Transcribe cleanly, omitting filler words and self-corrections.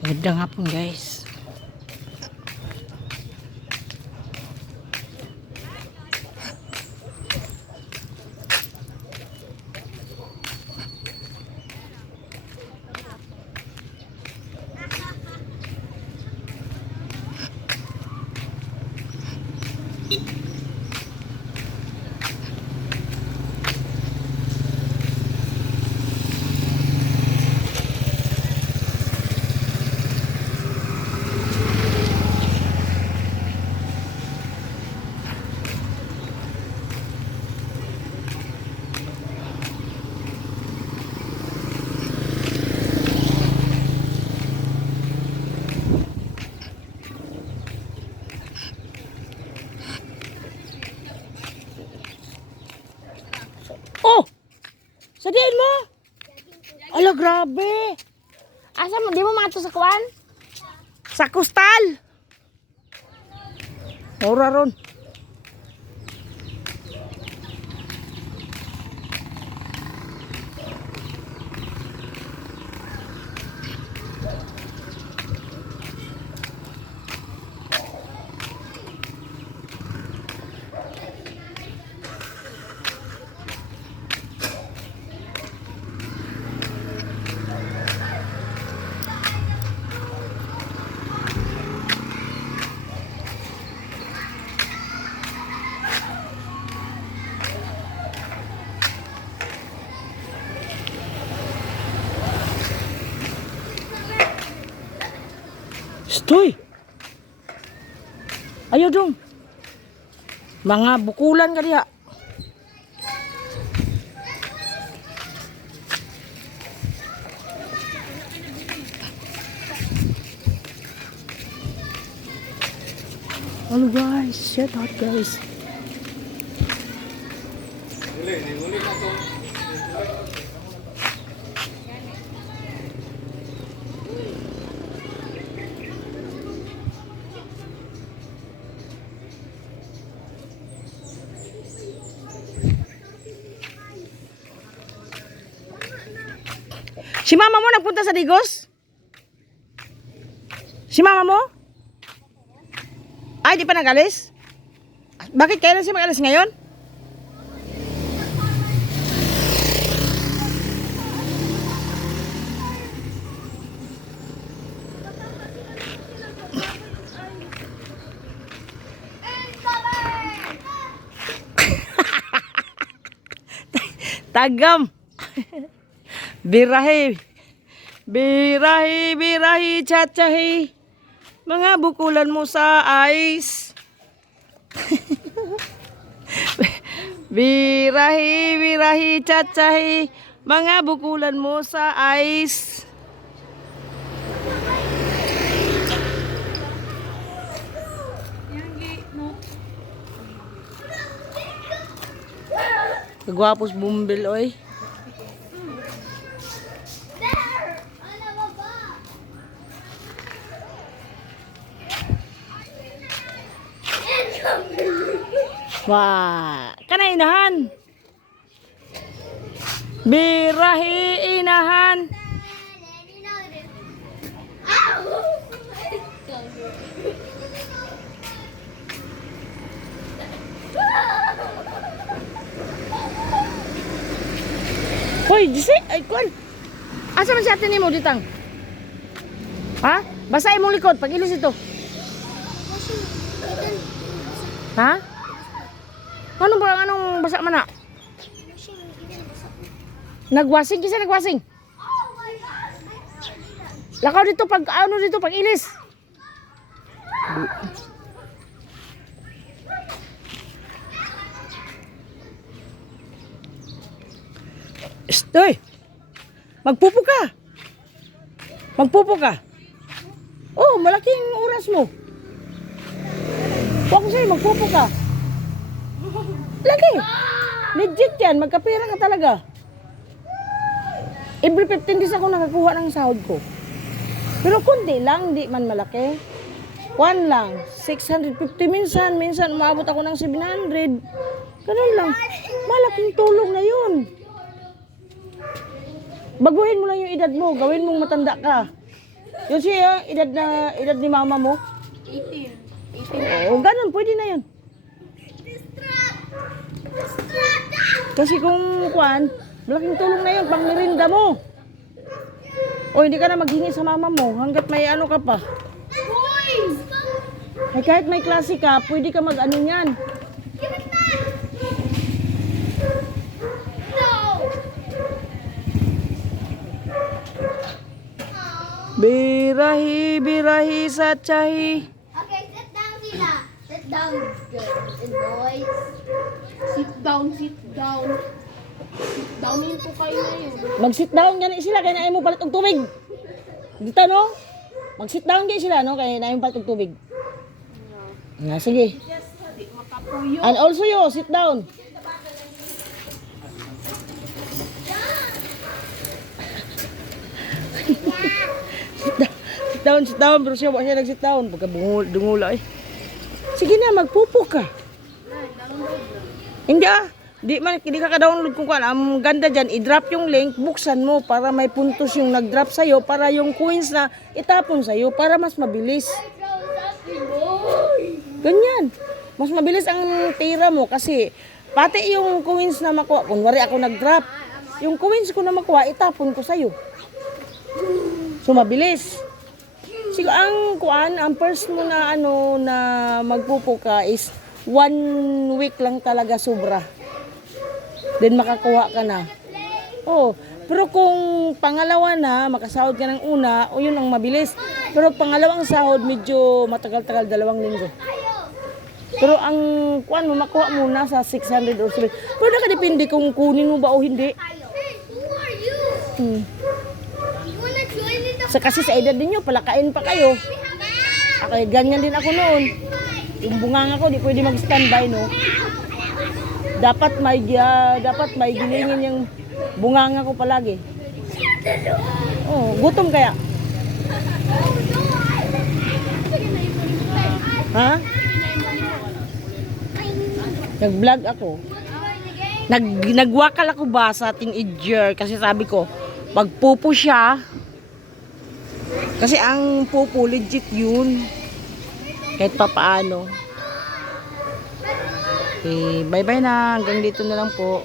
Magandang hapon guys. Oh! Sadiin mo? Ala, grabe. Asa mo? Di mo mato sa kuwan? Sa kustal. Ora ron. Stoy! Ayaw dong. Mga bukulan ka diha. Hello guys, shut out guys. Si mama mo nagpunta sa Digos? Si mama mo? Ay, di pa nag-alis? Bakit kailan siya mag-alis ngayon? Tagam. Birahi. Birahi, birahi, chachahi. Mga bukulan mo sa ice. Birahi, birahi, chachahi. Mga bukulan mo sa ice. Kagwapos bumbil, oy. Wah, kana inahan. Birahi inahan. Hoy, disi, ay kun. Asa man si ate nimo ditang? Ha? Basahin mong likod pag ilis ito. Ha? Anong basa man na? Nagwasing kasi nagwasing. Lakaw dito pag ano dito pag ilis. Stoy. Magpupo ka. Magpupo ka. Oh, malaking oras mo. Huwag ko sa'yo, magpupo ka. Lagi. Legit yan. Magkapira ka talaga. Every 15 days ako nakakuha ng sahod ko. Pero kundi lang, di man malaki. One lang. 650 minsan. Minsan umabot ako ng 700. Ganun lang. Malaking tulong na yun. Baguhin mo lang yung edad mo. Gawin mong matanda ka. Yun siya, edad ni mama mo. 18. Oo, ganun, pwede na yun. Kasi kung kuan, malaking tulong na yun, pang merinda mo. O hindi ka na maghingi sa mama mo, hanggat may ano ka pa. Ay, kahit may klase ka, pwede ka mag-ano yan. Birahi sa tsahi. Okay, sit down sila. Sit down, girls and boys. Sit down, sit down. Sit downin po kayo ngayon. Mag-sit down yan sila, kaya naay mo palit og tubig. Dito no? Mag-sit down kayo sila, no? Kaya naay mo palit og tubig. Nga, sige. Di makapuyo. And also you, sit down. Sit down, pero siya, wala siya nag-sit down. Pagka dungula eh. Sige na, magpupo ka. Hindi di ka ka-download kung kuan. Ang ganda dyan, i-drop yung link, buksan mo para may puntos yung nag-drop sa'yo, para yung coins na itapon sa'yo, para mas mabilis. Ganyan. Mas mabilis ang tira mo kasi pati yung coins na makuha, kunwari ako nag-drop, yung coins ko na makuha, itapon ko sa'yo. So, mabilis. Siguro, ang first mo na, na magpupo ka is 1 week lang talaga sobra. Then, makakuha ka na. Oh, pero kung pangalawa na, makasahod ka ng una, o yun ang mabilis. Pero pangalawang sahod, medyo matagal-tagal, 2 linggo. Pero ang kuan mo, makuha mo na sa 600 or 700. Pero nakadepende kung kunin mo ba o hindi. Hey, who are you? Hmm. You wanna join in the Kasi sa edad ninyo, palakain pa kayo. Ako, ganyan din ako noon. Yung bunganga ko, di pwede mag-standby, no? Dapat may gilingin yung bunganga ko palagi. Oh, gutom kaya? Ha? Nag-vlog ako. Nagwakal ako ba sa teenager kasi sabi ko, pagpupo siya, kasi ang pupo legit yun. Kahit pa paano. Okay, bye-bye na. Hanggang dito na lang po.